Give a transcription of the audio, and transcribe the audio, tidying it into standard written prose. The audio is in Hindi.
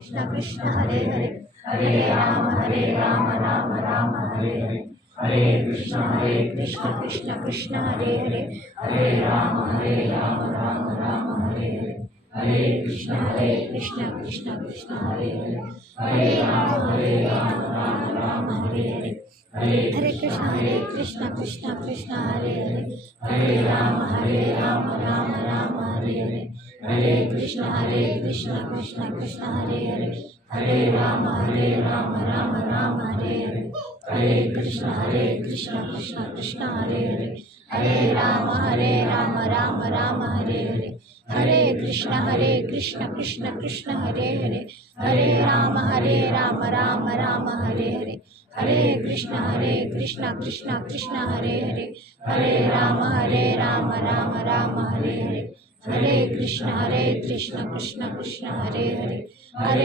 कृष्ण कृष्ण हरे हरे हरे राम राम राम हरे हरे हरे कृष्ण कृष्ण कृष्ण हरे हरे हरे राम राम राम हरे हरे हरे कृष्ण कृष्ण कृष्ण हरे हरे हरे राम राम हरे हरे हरे कृष्ण कृष्ण कृष्ण हरे हरे हरे राम राम हरे हरे हरे कृष्ण कृष्ण कृष्ण हरे हरे हरे राम राम हरे हरे हरे कृष्ण कृष्ण कृष्ण हरे हरे हरे राम राम हरे हरे हरे कृष्ण कृष्ण कृष्ण हरे हरे हरे राम राम हरे हरे हरे कृष्ण कृष्ण कृष्ण हरे हरे हरे राम राम हरे हरे हरे कृष्ण कृष्ण कृष्ण हरे हरे हरे